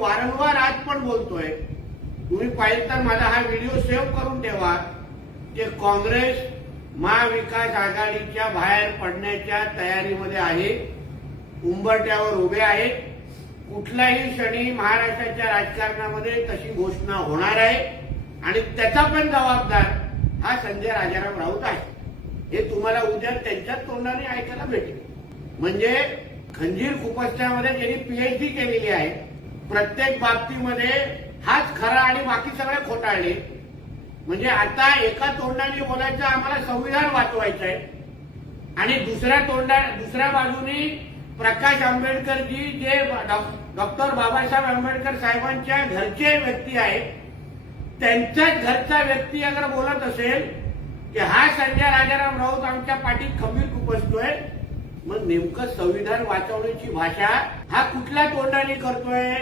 वारंवार आज पण बोलतोय, तुम्ही पाहिजे तर माझा हा व्हिडिओ सेव्ह करून ठेवा, की काँग्रेस महाविकास आघाडीच्या बाहेर पडण्याच्या तयारीमध्ये आहे, उंबरठ्यावर उभे आहेत. कुठल्याही क्षणी महाराष्ट्राच्या राजकारणामध्ये तशी घोषणा होणार आहे आणि त्याचा पण जबाबदार हा संजय राजाराम राऊत आहे. हे तुम्हाला उद्या त्यांच्याच तोंडाने ऐकायला भेटेल. म्हणजे खंजीर खुपसण्यामध्ये ज्यांनी पीएचडी केलेली आहे, प्रत्येक बाबतीमध्ये हाच खरा आणि बाकी सगळे खोटाळले. म्हणजे आता एका तोंडाने बोलायचं आम्हाला संविधान वाचवायचं आहे आणि दुसऱ्या बाजूनी प्रकाश आंबेडकरजी जे डॉक्टर बाबासाहेब आंबेडकर साहेबांच्या घरचे व्यक्ती आहेत, त्यांच्याच घरचा व्यक्ती अगर बोलत असेल की हा संजय राजाराम राऊत आमच्या पाठीत खंबीर खुपसतोय, मग नेमकं संविधान वाचवण्याची भाषा हा कुठल्या तोंडाने करतोय?